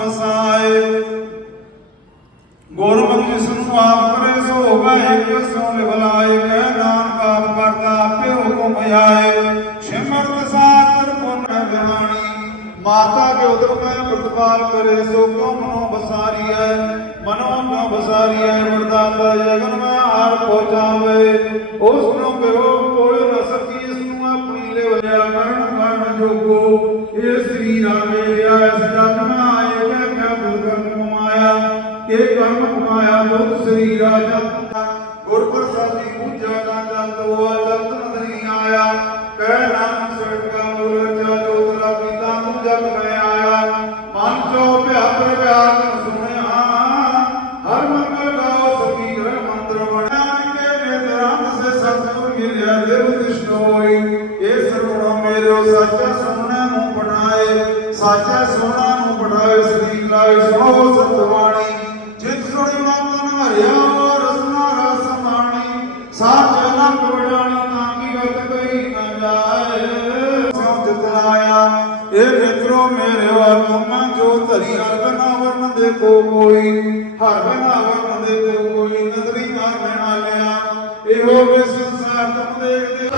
ਵਸਾਏ ਗੁਰਮੁਖ ਜਿਸ ਨੂੰ ਆਪ ਕਰੇ ਸੋ ਹੋਗਾ ਇੱਕ ਸੋ ਲਿਵਲਾਏ, ਕਹਿ ਨਾਨਕ ਆਪ ਕਰਤਾ ਆਪੇ ਹੁਕਮ ਆਏ ਸਿਮਰਤ ਸਾਗਰ ਪੁੰਨ ਬਿਹਾਣੀ ਮਾਤਾ ਕੇ ਉਦਰ ਮੈਂ ਪ੍ਰਤਪਾਲ ਕਰੇ, ਸੋ ਕੋ ਮਨੋ ਬਸਾਰੀ ਹੈ ਮਨੋ ਕੋ ਬਸਾਰੀ ਹੈ ਵਰਦਾਤਾ ਜਗਨ ਮੈਂ ਹਾਰ ਪਹੁੰਚਾਵੇ। ਉਸ ਨੂੰ ਕਹੋ ਕੇ ਕਰਮ ਕਮਾਇਆ ਸ੍ਰੀ ਰਾਜਾ ਗੁਰ ਪ੍ਰਸਾਦੀ ਪੂਜਾ ਨਾ ਜੰਤ ਹੋਆ ਨਹੀਂ ਆਇਆ। ਕਹਿ ਨਾਮ ਸੜਕਾ ਮੂਲ ਜਾ ਜੋਤਰਾ ਪੀਤਾ ਨੂੰ ਜਗ ਮੈਂ ਆਇਆ। ਮਨ ਚੋ ਭਿਆਪਰ ਵਿਆਗ ਸੁਣਿਆ। ਹਰ ਮੰਗਲ ਗਾਓ ਸਕੀ ਗ੍ਰਹ ਮੰਤਰ ਮੇਰੇ ਜੋ ਧਰੀ ਹਰ ਬਨਾ ਵਰਨ ਦੇ ਕੋ ਕੋਈ, ਹਰ ਬਨਾ ਵਰਨ ਦੇ ਕੋ ਕੋਈ ਨਦਰੀ ਮਾਰ ਬਣਾ ਲਿਆ ਇਹੋ ਵੇ ਸੰਸਾਰ ਤੁਮ ਦੇਖਦੇ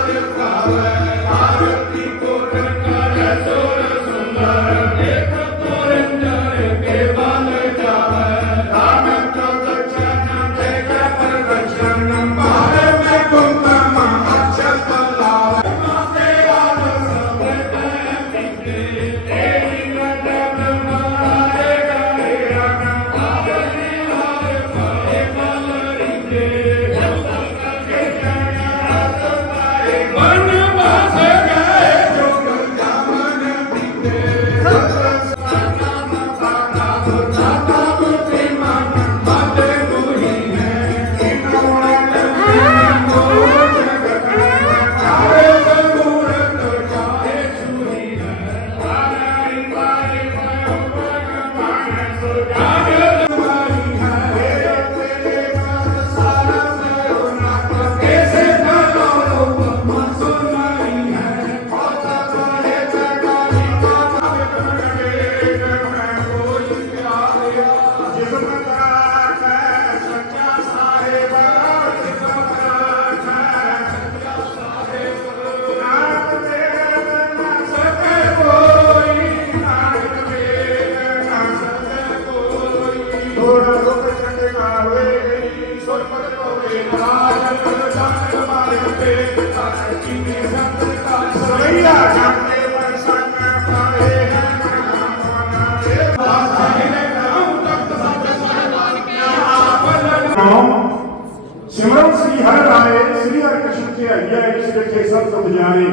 ਸਿਮਰਨ ਸ੍ਰੀ ਹਰਿ ਰਾਏ ਸ੍ਰੀ ਹਰਿ ਕ੍ਰਿਸ਼ਨ ਤੇ ਆਈਆ ਇਸ ਵਿੱਚ ਸਭ ਤੋਂ ਜਾਣੇ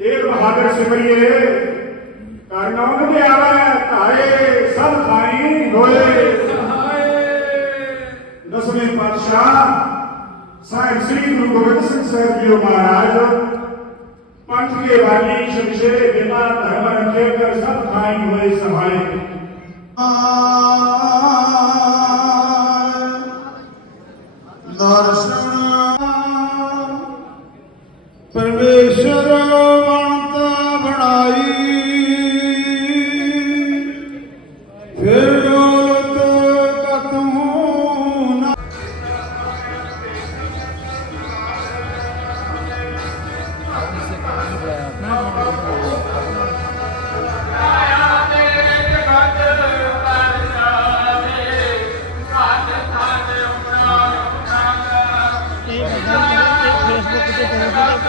ਤੇਰ ਬਹਾਦਰ ਸਿਮਰਿਏ ਕਰਨਾਉ ਦੇ ਆਵੇ ਧਾਰੇ ਸਭ ਸਾਹਿਬ ਜੀ ਮਹਾਰਾਜ, ਪੰਥ ਕੇ ਵਾਲੀ ਸ਼ਮਸ਼ੇਰ ਬਿਨਾ ਧਰਮ ਰੱਖੇ ਕਰ ਸਭ ਖਾਈ ਹੋਏ ਸਹਾਇ ਆ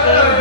네.